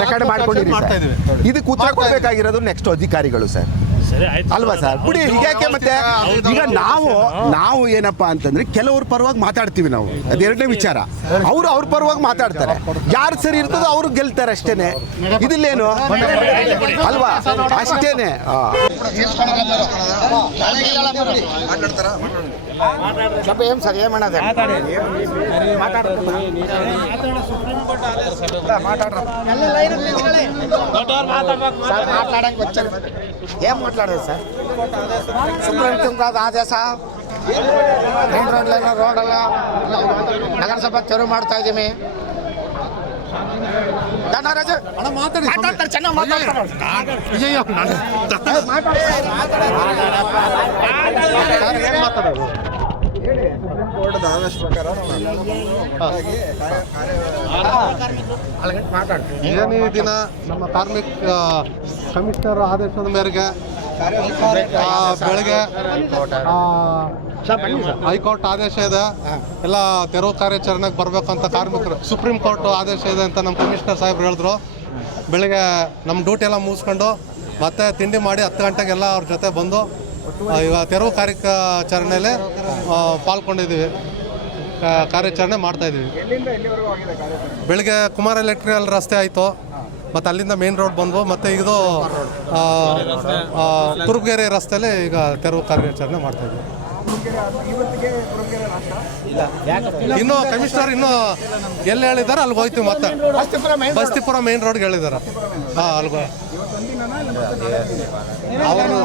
ರೆಕಾರ್ಡ್ ಮಾಡ್ಕೊಂಡಿದ್ದೀರಿ ಸರ್. ಇದಕ್ಕೆ ಉತ್ತರ ಕೊಡಬೇಕಾಗಿರೋದು ನೆಕ್ಸ್ಟ್ ಅಧಿಕಾರಿಗಳು ಸರ್, ಅಲ್ವಾ ಸರ್? ಬಿಡಿ, ಹೀಗ್ಯಾಕೆ ಮತ್ತೆ? ಈಗ ನಾವು ಏನಪ್ಪಾ ಅಂತಂದ್ರೆ ಕೆಲವ್ರ ಪರವಾಗಿ ಮಾತಾಡ್ತೀವಿ ನಾವು, ಅದೆರಡನೇ ವಿಚಾರ. ಅವ್ರ ಪರವಾಗಿ ಮಾತಾಡ್ತಾರೆ, ಯಾರು ಸರಿ ಇರ್ತದೋ ಅವ್ರು ಗೆಲ್ತಾರೆ ಅಷ್ಟೇನೆ. ಇದಿಲ್ಲೇನು ಅಲ್ವಾ? ಅಷ್ಟೇನೆ. ఏం మాట్లాడదు సార్ సుప్రీం కోర్టు ఆదేశ మెయిన్ రోడ్లలో రోడ్లలో నగరసభ తెరువు ಮಾಡ್ತಾ ಇದ್ದೀವಿ. ಮಾತಾಡ್ತಾರೆ, ಚೆನ್ನಾಗಿ ಮಾತಾಡ್ತಾರೆ. ಕೋರ್ಟ್ದ ಆದೇಶ ಪ್ರಕಾರ ಏನೇ ದಿನ ನಮ್ಮ ಕಾರ್ಮಿಕ ಕಮಿಷನರ್ ಆದೇಶದ ಮೇರೆಗೆ ಬೆಳಗ್ಗೆ ಹೈಕೋರ್ಟ್ ಆದೇಶ ಇದೆ, ಎಲ್ಲ ತೆರವು ಕಾರ್ಯಾಚರಣೆಗೆ ಬರಬೇಕಂತ ಕಾರ್ಮಿಕರು ಸುಪ್ರೀಂ ಕೋರ್ಟ್ ಆದೇಶ ಇದೆ ಅಂತ ನಮ್ಮ ಕಮಿಷನರ್ ಸಾಹೇಬ್ರು ಹೇಳಿದ್ರು. ಬೆಳಗ್ಗೆ ನಮ್ಮ ಡ್ಯೂಟಿ ಎಲ್ಲ ಮುಗಿಸ್ಕೊಂಡು ಮತ್ತೆ ತಿಂಡಿ ಮಾಡಿ 10 ಗಂಟೆಗೆಲ್ಲ ಅವ್ರ ಜೊತೆ ಬಂದು ಈಗ ತೆರವು ಕಾರ್ಯಾಚರಣೆಯಲ್ಲಿ ಪಾಲ್ಗೊಂಡಿದ್ದೀವಿ, ಕಾರ್ಯಾಚರಣೆ ಮಾಡ್ತಾಯಿದ್ದೀವಿ. ಬೆಳಗ್ಗೆ ಕುಮಾರ ಎಲೆಕ್ಟ್ರಿಕಲ್ ರಸ್ತೆ ಆಯಿತು, ಮತ್ತು ಅಲ್ಲಿಂದ ಮೇನ್ ರೋಡ್ ಬಂದ್ವು, ಮತ್ತು ಇದು ತುರುಪಗೆರೆ ರಸ್ತೆಯಲ್ಲಿ ಈಗ ತೆರವು ಕಾರ್ಯಾಚರಣೆ ಮಾಡ್ತಾಯಿದ್ದೀವಿ. ಇವತ್ತಿಗೆ ಕುರುಬಗೆರೆ ನಾಶ. ಇನ್ನು ಕಮಿಷನರ್ ಇನ್ನು ಎಲ್ಲಿ ಹೇಳಿದಾರೆ ಅಲ್ಲಿಗೆ ಹೋಯ್ತೀವಿ ಮತ್ತೆ ಬಸ್ತಿಪುರ ಮೇನ್ ರೋಡ್ಗೆ ಹೇಳಿದಾರೆ. ಹಾಂ ಅಲ್ಗೋ ಅವರು